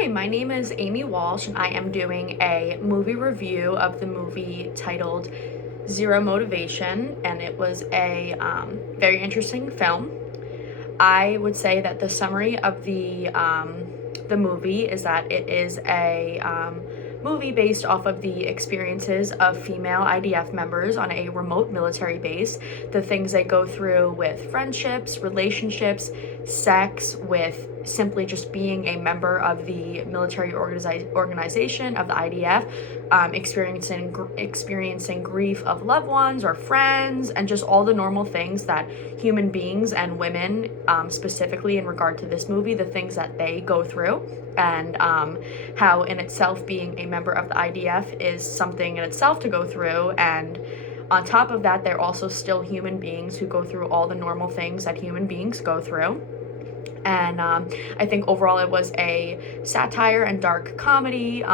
Hi, my name is Amy Walsh, and I am doing a movie review of the movie titled Zero Motivation, and it was a very interesting film. I would say that the summary of the movie is that it is a movie based off of the experiences of female IDF members on a remote military base, the things they go through with friendships, relationships, sex, with simply just being a member of the military organization of the IDF, experiencing grief of loved ones or friends, and just all the normal things that human beings and women, specifically in regard to this movie, the things that they go through, and how in itself being a member of the IDF is something in itself to go through. And on top of that, they're also still human beings who go through all the normal things that human beings go through. And I think overall it was a satire and dark comedy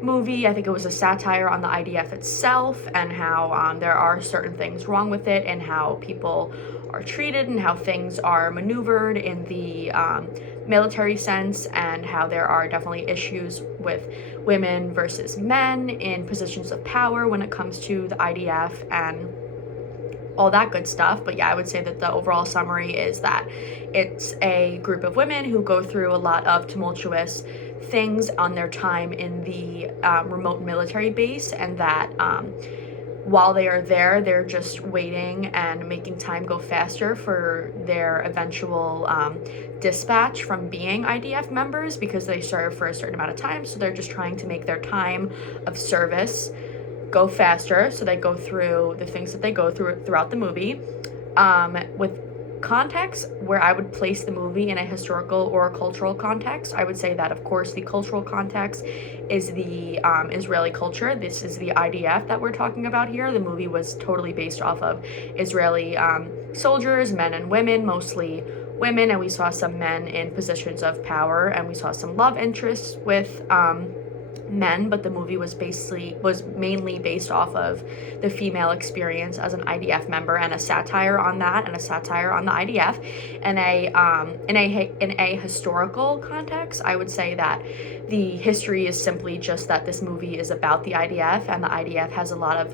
movie. I think it was a satire on the IDF itself and how there are certain things wrong with it, and how people are treated, and how things are maneuvered in the military sense, and how there are definitely issues with women versus men in positions of power when it comes to the IDF and all that good stuff. But yeah, I would say that the overall summary is that it's a group of women who go through a lot of tumultuous things on their time in the remote military base, and that while they are there, they're just waiting and making time go faster for their eventual dispatch from being IDF members, because they serve for a certain amount of time. So they're just trying to make their time of service go faster, so they go through the things that they go through throughout the movie. With context, where I would place the movie in a historical or a cultural context, I would say that, of course, the cultural context is the Israeli culture. This is the IDF that we're talking about here. The movie was totally based off of Israeli soldiers, men and women, mostly women, and we saw some men in positions of power, and we saw some love interests with men, but the movie was mainly based off of the female experience as an IDF member, and a satire on that, and a satire on the IDF. And in a historical context, I would say that the history is simply just that this movie is about the IDF, and the IDF has a lot of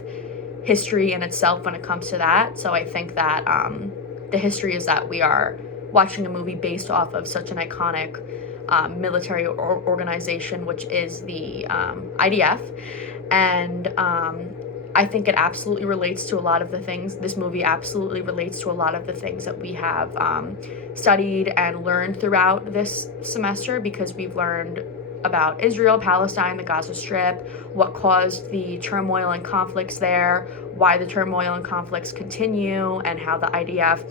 history in itself when it comes to that. So I think that the history is that we are watching a movie based off of such an iconic military organization, which is the IDF. And I think it absolutely relates to a lot of the things, this movie absolutely relates to a lot of the things that we have studied and learned throughout this semester, because we've learned about Israel, Palestine, the Gaza Strip, what caused the turmoil and conflicts there, why the turmoil and conflicts continue, and how the IDF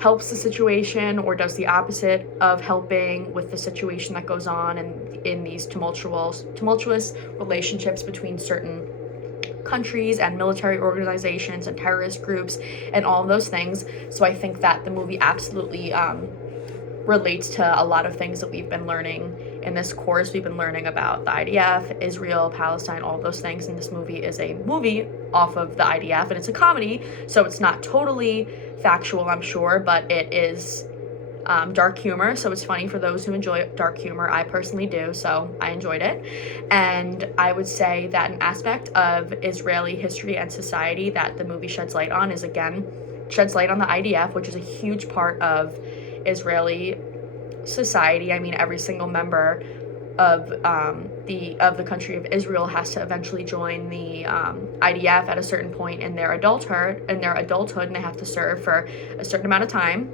helps the situation or does the opposite of helping with the situation that goes on in these tumultuous relationships between certain countries and military organizations and terrorist groups and all of those things. So I think that the movie absolutely relates to a lot of things that we've been learning in this course. We've been learning about the IDF, Israel, Palestine, all of those things, and this movie is a movie off of the IDF, and it's a comedy, so it's not totally factual, I'm sure, but it is dark humor, so it's funny for those who enjoy dark humor. I personally do, so I enjoyed it. And I would say that an aspect of Israeli history and society that the movie sheds light on is, again, sheds light on the IDF, which is a huge part of Israeli society. I mean, every single member of the country of Israel has to eventually join the IDF at a certain point in their adulthood, and they have to serve for a certain amount of time,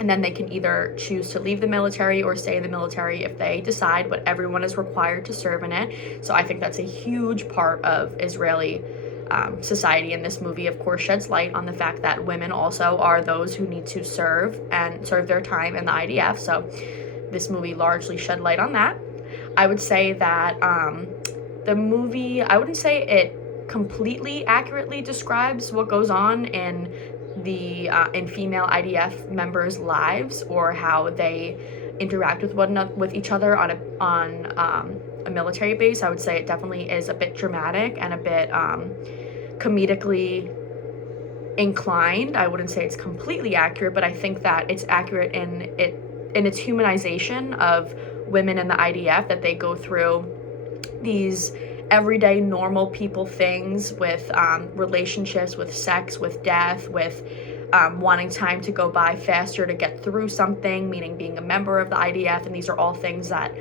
and then they can either choose to leave the military or stay in the military if they decide, but everyone is required to serve in it. So I think that's a huge part of Israeli society, and this movie, of course, sheds light on the fact that women also are those who need to serve their time in the IDF. So this movie largely shed light on that. I would say that the movie, I wouldn't say it completely accurately describes what goes on in female IDF members' lives, or how they interact with each other on a military base. I would say it definitely is a bit dramatic and a bit comedically inclined. I wouldn't say it's completely accurate, but I think that it's accurate in its humanization of women in the IDF, that they go through these everyday normal people things with relationships, with sex, with death, with wanting time to go by faster to get through something, meaning being a member of the IDF. And these are all things that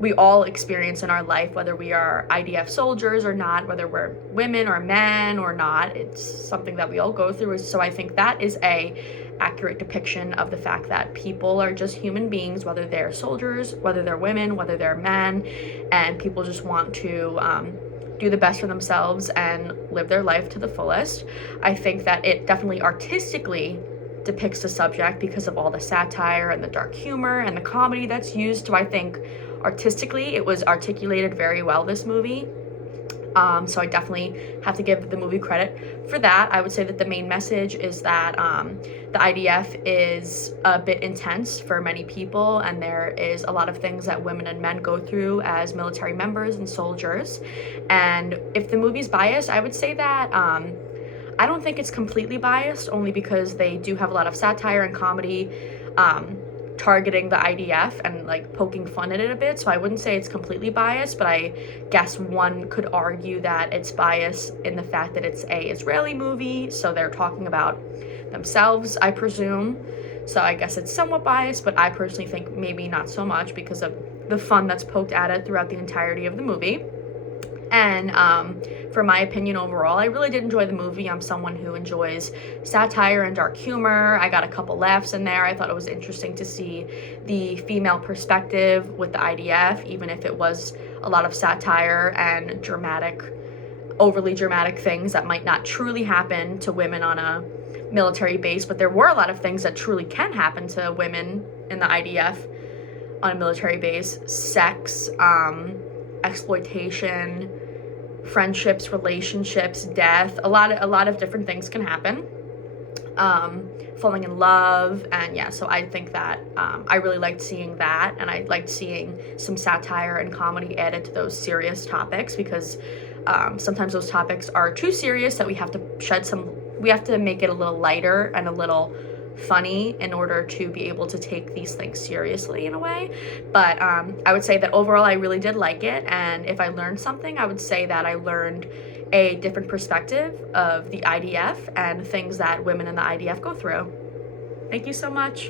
we all experience in our life, whether we are IDF soldiers or not, whether we're women or men or not. It's something that we all go through. So I think that is a accurate depiction of the fact that people are just human beings, whether they're soldiers, whether they're women, whether they're men, and people just want to do the best for themselves and live their life to the fullest. I think that it definitely artistically depicts the subject because of all the satire and the dark humor and the comedy that's used. So I think artistically it was articulated very well, this movie. So I definitely have to give the movie credit for that. I would say that the main message is that the IDF is a bit intense for many people, and there is a lot of things that women and men go through as military members and soldiers. And if the movie's biased, I would say that I don't think it's completely biased, only because they do have a lot of satire and comedy targeting the IDF and like poking fun at it a bit. So I wouldn't say it's completely biased, but I guess one could argue that it's biased in the fact that it's a Israeli movie, so they're talking about themselves, I presume. So I guess it's somewhat biased, but I personally think maybe not so much because of the fun that's poked at it throughout the entirety of the movie. And for my opinion overall, I really did enjoy the movie. I'm someone who enjoys satire and dark humor. I got a couple laughs in there. I thought it was interesting to see the female perspective with the IDF, even if it was a lot of satire and dramatic, overly dramatic things that might not truly happen to women on a military base. But there were a lot of things that truly can happen to women in the IDF on a military base. Sex, exploitation, friendships, relationships, death. A lot of different things can happen. Falling in love, and yeah, so I think that I really liked seeing that, and I liked seeing some satire and comedy added to those serious topics, because sometimes those topics are too serious that we have to make it a little lighter and a little funny in order to be able to take these things seriously in a way. But I would say that overall I really did like it, and if I learned something, I would say that I learned a different perspective of the IDF and things that women in the IDF go through. Thank you so much.